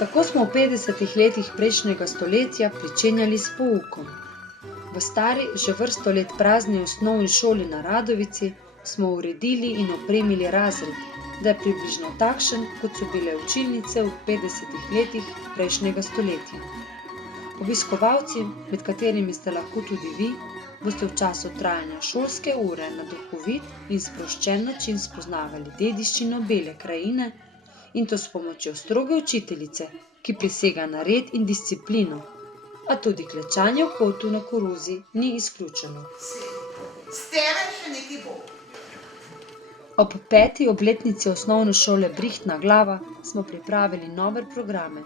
Tako smo v 50. letih prejšnjega stoletja pričenjali s poukom. V stari, že vrsto let prazni osnovni šoli na Radovici smo uredili in opremili razred, da je približno takšen, kot so bile učilnice v 50. letih prejšnjega stoletja. Obiskovalci, med katerimi ste lahko tudi vi, boste v času trajanja šolske ure na duhovit in sproščen način spoznavali dediščino Bele krajine, in to s pomočjo stroge učiteljice, ki prisega na red in disciplino, a tudi klečanje v kotu na koruzi ni izključeno. Ob 5. obletnici osnovne šole Brihtna glava smo pripravili nove programe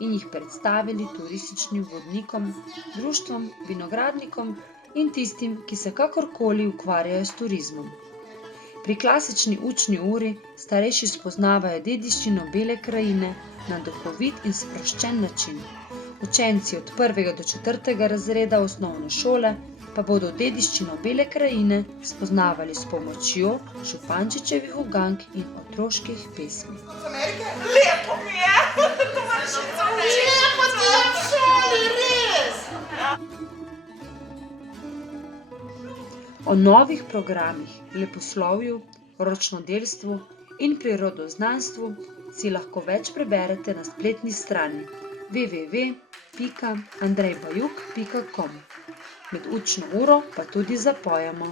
in jih predstavili turističnim vodnikom, društvom, vinogradnikom in tistim, ki se kakorkoli ukvarjajo s turizmom. Pri klasični učni uri starejši spoznavajo dediščino Bele krajine na duhovit in sproščen način. Učenci od 1. do 4. razreda osnovne šole pa bodo dediščino Bele krajine spoznavali s pomočjo župančičevih ugank in otroških pesmi. Lepo mi je! Lepo ti je v šoli, res! O novih programih, leposlovju, ročnodelstvu in prirodoznanstvu si lahko več preberete na spletni strani www.andrejbajuk.com. Med učno uro pa tudi zapojemo.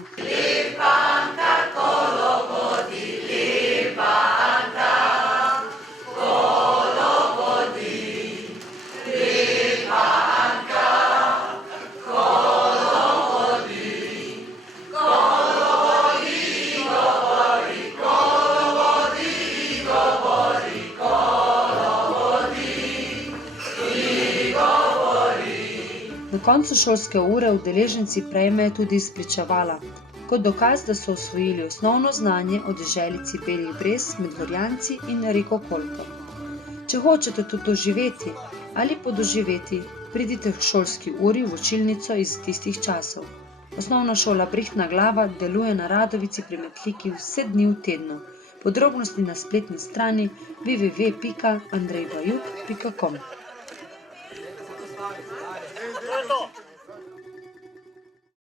Na koncu šolske ure udeleženci prejmejo tudi izpričevala, kot dokaz, da so osvojili osnovno znanje o deželici Belih brez med Gorjanci in reko Kolpo. Če hočete to doživeti ali podoživeti, pridite k šolski uri v učilnico iz tistih časov. Osnovna šola Brihtna glava deluje na Radovici pri Metliki vse dni v tednu. Podrobnosti na spletni strani www.andrejbajuk.com. To je to.